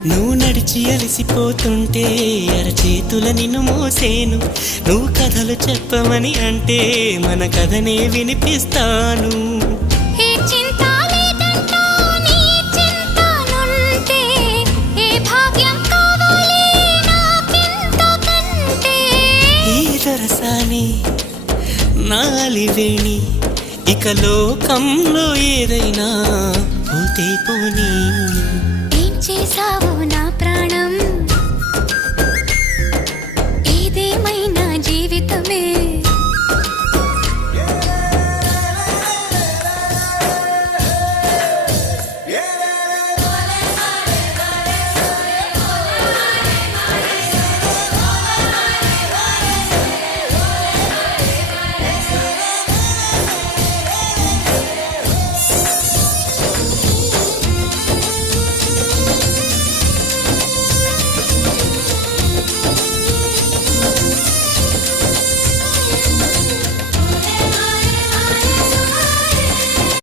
నువ్వు నడిచి అలసిపోతుంటే అరచేతుల నిన్ను మోసేను. నువ్వు కథలు చెప్పమని అంటే మన కథనే వినిపిస్తాను. ఏ చింత లేదంటూ నీ చింతలుంటే ఏ భాగ్యం కావాలి నాకింతకంటే. ఈ దొరసాని నాలివేణి ఇక లోకంలో ఏదైనా పోతే పోనీ. ఏం చేసావు